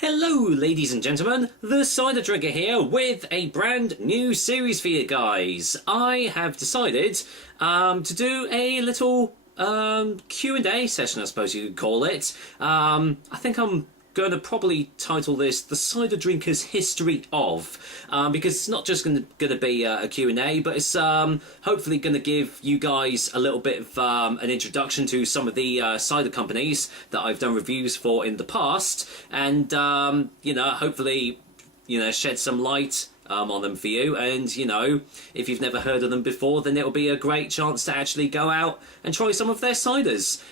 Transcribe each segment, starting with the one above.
Hello ladies and gentlemen, the Cider Drinker here with a brand new series for you guys. I have decided to do a little Q&A session, I suppose you could call it. I think I'm going to probably title this The Cider Drinker's History Of, because it's not just going to be a Q&A, but it's hopefully going to give you guys a little bit of an introduction to some of the cider companies that I've done reviews for in the past, and hopefully shed some light on them for you. And if you've never heard of them before, then it'll be a great chance to actually go out and try some of their ciders.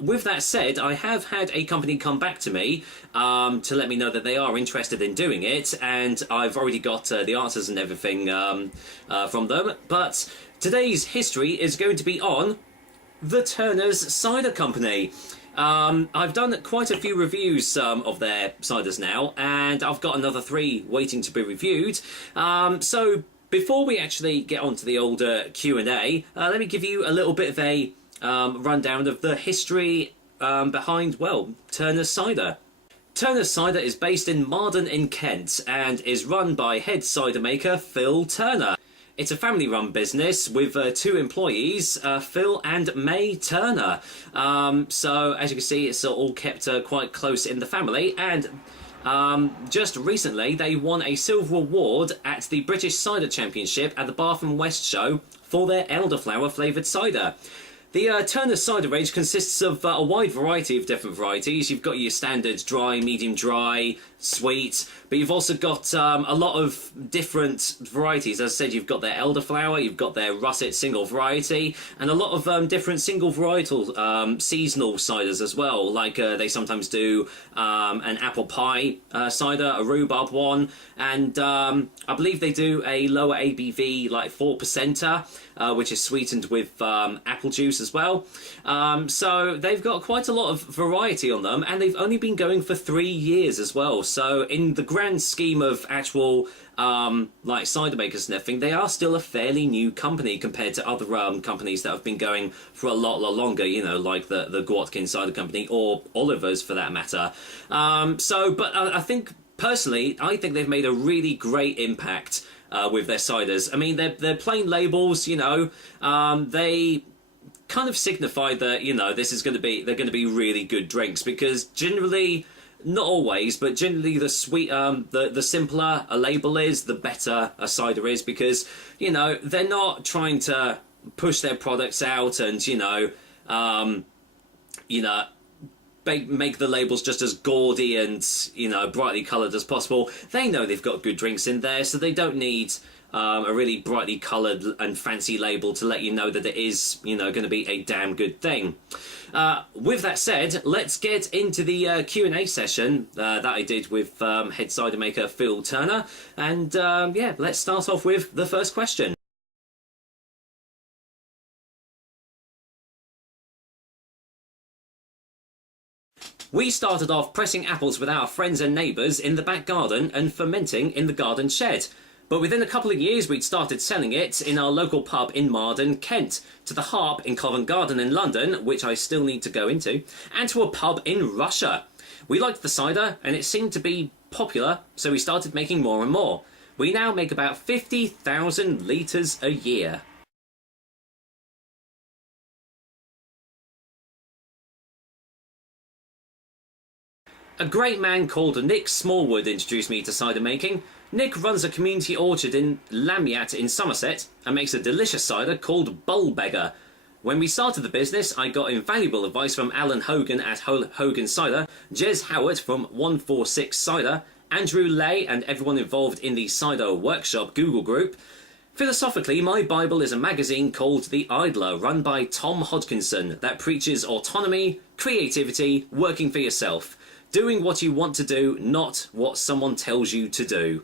With that said, I have had a company come back to me to let me know that they are interested in doing it, and I've already got the answers and everything from them. But today's history is going to be on the Turner's Cider Company. I've done quite a few reviews of their ciders now, and I've got another 3 waiting to be reviewed. So before we actually get on to the older Q&A, let me give you a little bit of a rundown of the history behind, well, Turner's Cider. Turner's Cider is based in Marden in Kent and is run by head cider maker Phil Turner. It's a family-run business with 2 employees, Phil and May Turner. So, as you can see, it's all kept quite close in the family. And just recently, they won a silver award at the British Cider Championship at the Bath and West Show for their elderflower flavoured cider. The Turner's Cider range consists of a wide variety of different varieties. You've got your standard dry, medium dry, sweet, but you've also got a lot of different varieties. As I said, you've got their elderflower, you've got their russet single variety, and a lot of different single varietal seasonal ciders as well. Like they sometimes do an apple pie cider, a rhubarb one, and I believe they do a lower ABV, like 4%er, which is sweetened with apple juice as well. So they've got quite a lot of variety on them, and they've only been going for 3 years as well. So in the grand scheme of actual like cider makers and everything, they are still a fairly new company compared to other companies that have been going for a lot longer, like the Gwatkin Cider Company or Oliver's for that matter. But I think, personally, I think they've made a really great impact with their ciders. I mean, they're plain labels, they kind of signify that, this is they're going to be really good drinks, because generally, not always, but generally the sweet, the simpler a label is, the better a cider is, because, they're not trying to push their products out and, make the labels just as gaudy and, brightly coloured as possible. They know they've got good drinks in there, so they don't need a really brightly coloured and fancy label to let you know that it is, going to be a damn good thing. With that said, let's get into the Q&A session that I did with head cider maker Phil Turner, and yeah, let's start off with the first question. We started off pressing apples with our friends and neighbours in the back garden and fermenting in the garden shed. But within a couple of years we'd started selling it in our local pub in Marden, Kent, to the Harp in Covent Garden in London, which I still need to go into, and to a pub in Russia. We liked the cider and it seemed to be popular, so we started making more and more. We now make about 50,000 litres a year. A great man called Nick Smallwood introduced me to cider making. Nick runs a community orchard in Lamiat in Somerset and makes a delicious cider called Bullbeggar. When we started the business, I got invaluable advice from Alan Hogan at Hogan Cider, Jez Howard from 146 Cider, Andrew Lay and everyone involved in the Cider Workshop Google group. Philosophically, my Bible is a magazine called The Idler, run by Tom Hodkinson, that preaches autonomy, creativity, working for yourself. Doing what you want to do, not what someone tells you to do.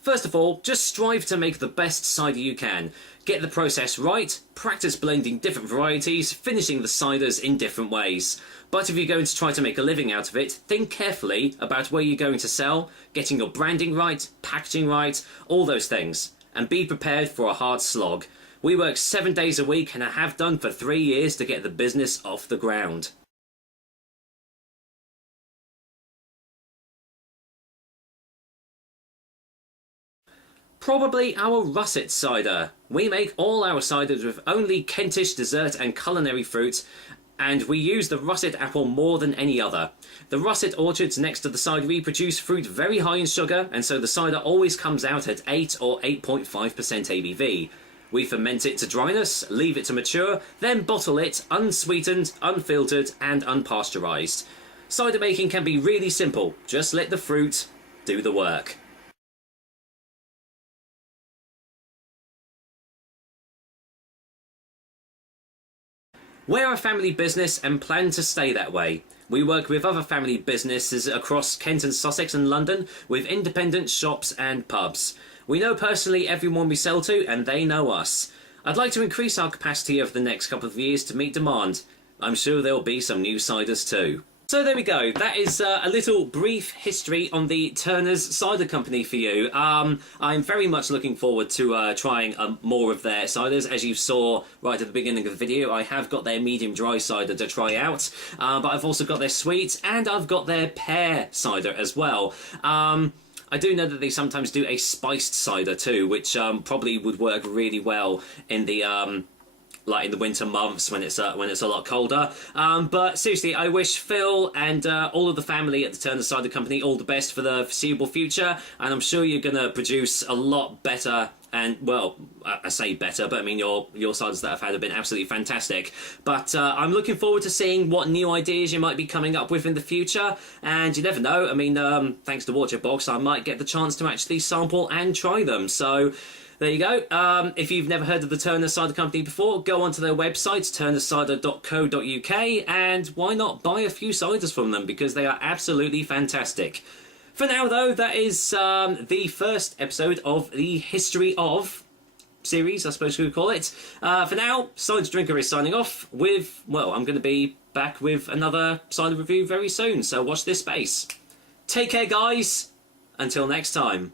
First of all, just strive to make the best cider you can. Get the process right, practice blending different varieties, finishing the ciders in different ways. But if you're going to try to make a living out of it, think carefully about where you're going to sell, getting your branding right, packaging right, all those things. And be prepared for a hard slog. We work 7 days a week and I have done for 3 years to get the business off the ground. Probably our russet cider. We make all our ciders with only Kentish dessert and culinary fruit, and we use the russet apple more than any other. The russet orchards next to the cidery produce fruit very high in sugar, and so the cider always comes out at 8 or 8.5% ABV. We ferment it to dryness, leave it to mature, then bottle it unsweetened, unfiltered and unpasteurised. Cider making can be really simple, just let the fruit do the work. We're a family business and plan to stay that way. We work with other family businesses across Kent and Sussex and London, with independent shops and pubs. We know personally everyone we sell to, and they know us. I'd like to increase our capacity over the next couple of years to meet demand. I'm sure there'll be some new ciders too. So there we go, that is a little brief history on the Turner's Cider Company for you. I'm very much looking forward to trying more of their ciders. As you saw right at the beginning of the video, I have got their medium dry cider to try out, but I've also got their sweet and I've got their pear cider as well. I do know that they sometimes do a spiced cider too, which probably would work really well in the like in the winter months when it's a lot colder. But seriously, I wish Phil and all of the family at the Turner Cider Company all the best for the foreseeable future, and I'm sure you're going to produce a lot better. And, well, I say better, but I mean your ciders that I've had have been absolutely fantastic. But I'm looking forward to seeing what new ideas you might be coming up with in the future. And you never know, I mean, thanks to Watcher Box, I might get the chance to actually sample and try them. So there you go. If you've never heard of the Turner Cider Company before, go onto their website, turnercider.co.uk, and why not buy a few ciders from them, because they are absolutely fantastic. For now, though, that is the first episode of the History of series, I suppose we would call it. For now, Cider Drinker is signing off with, well, I'm going to be back with another cider review very soon, so watch this space. Take care, guys. Until next time.